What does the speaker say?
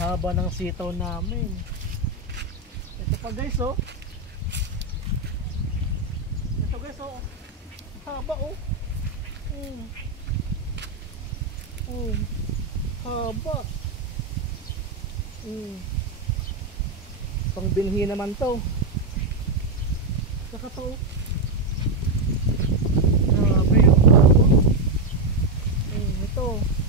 Haba ng sitaw namin. Ito pa guys oh. Ito guys oh. Haba oh. Haba. Pang binhi naman to. Saka to. Grabe oh. Ito.